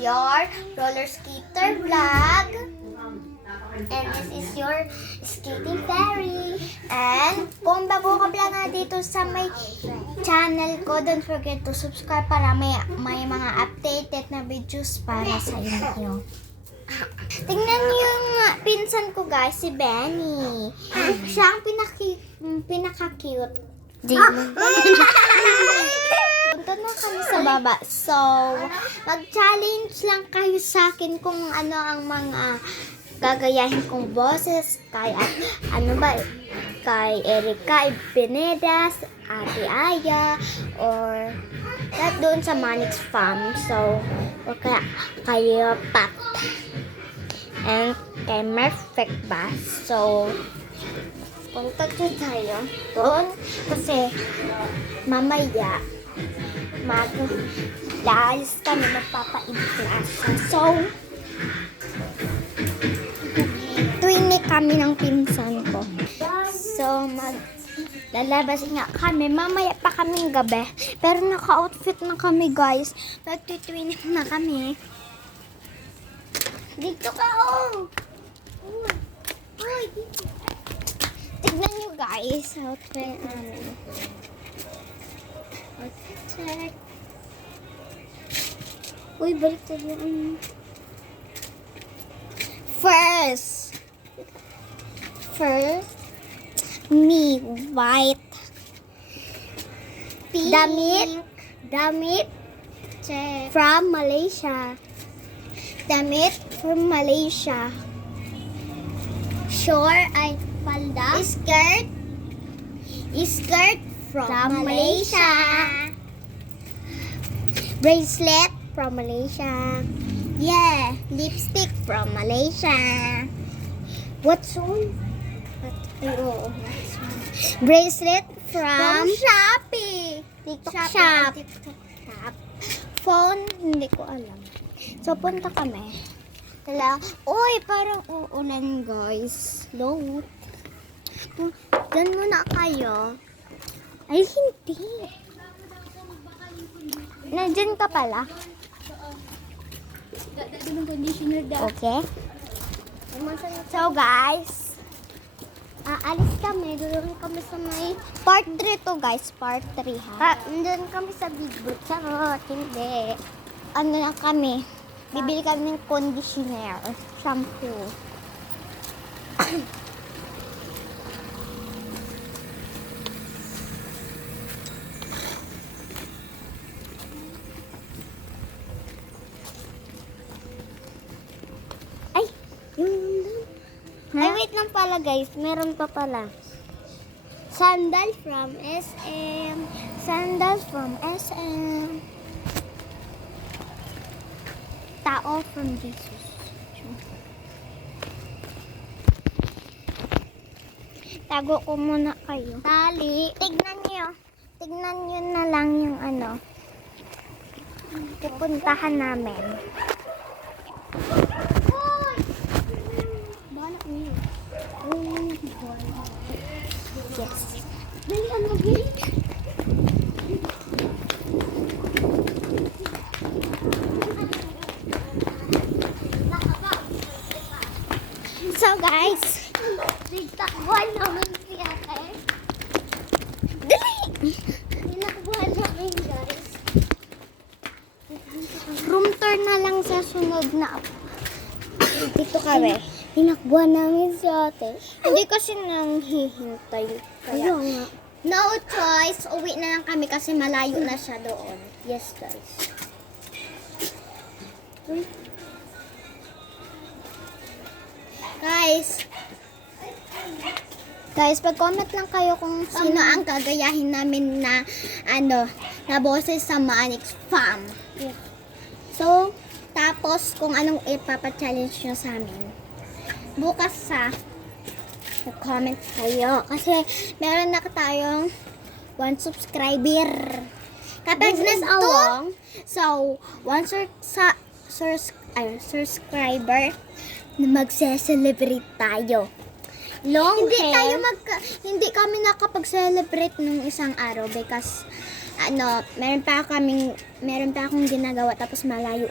your roller skater vlog. And this is your skating fairy. And kung bago ka pala nga dito sa may channel ko, don't forget to subscribe para may mga updated na videos para sa inyo. Tingnan niyo yung pinsan ko guys, si Benny. Siya ang pinaka-cute. Punta na kami sa baba. So, mag-challenge lang kayo sa akin kung ano ang mga gagayahin kong boses kay Erika Ibenedas, Ate Aya, or doon sa Manix Farm. So, o kaya kayo Pat. And kay Perfect Bass. So, punta tayo doon kasi mamaya mag-laalis kami, magpapa-implasa. So, tuwing kami ng pinsan ko. So, lalabas nga kami. Mamaya pa kaming gabi. Pero naka-outfit na kami, guys. Nagtitwinik na kami. Dito ka, oh! Uy, dito. Tignan nyo, guys. Outfit namin. Outfit check. Uy, balik tayo. First, me, white. Pink. Damit check. From Malaysia. Damit from Malaysia. Short ay palda. Skirt from Malaysia. Bracelet from Malaysia. Yeah, lipstick from Malaysia. What's on? Bracelet from Shopee. TikTok Shop. Phone, hindi ko alam. So, punta kami. Uy, parang uulan, guys. Load. Diyan muna kayo. Ay, hindi. Nandiyan ka pala. Okay. So, guys, aalis kami. Doon kami sa may part 3 to, guys. Part 3, ha? Doon kami sa Big Boot. Charot, hindi. Ano na kami? Bibili kami ng conditioner. Shampoo. Ay, wait lang pala guys. Meron pa pala. Sandal from SM. Sandal from SM. Tao from Jesus. Tago ko muna kayo. Tali. Tignan nyo na lang yung ano. Pupuntahan namin. Yes. So guys, tinakbuhan namin si ate. Dali! Tinakbuhan namin guys. Room tour na lang sa sunod na. Dito kami. Tinakbuhan namin si ate. Hindi kasi nang hihintay. Kaya nga. No choice. Uwi na lang kami kasi malayo na siya doon. Yes, guys. Guys, pag-comment lang kayo kung sino ang gagayahin namin na na boses sa Manix Farm. Yeah. So, tapos kung anong ipapa-challenge nyo sa amin. Bukas comment kayo. Kasi meron na tayong 1 subscriber. Kapag nito, so, 1 subscriber na magse-celebrate tayo. Hindi kami nakapag-celebrate nung isang araw because meron pa akong ginagawa tapos malayo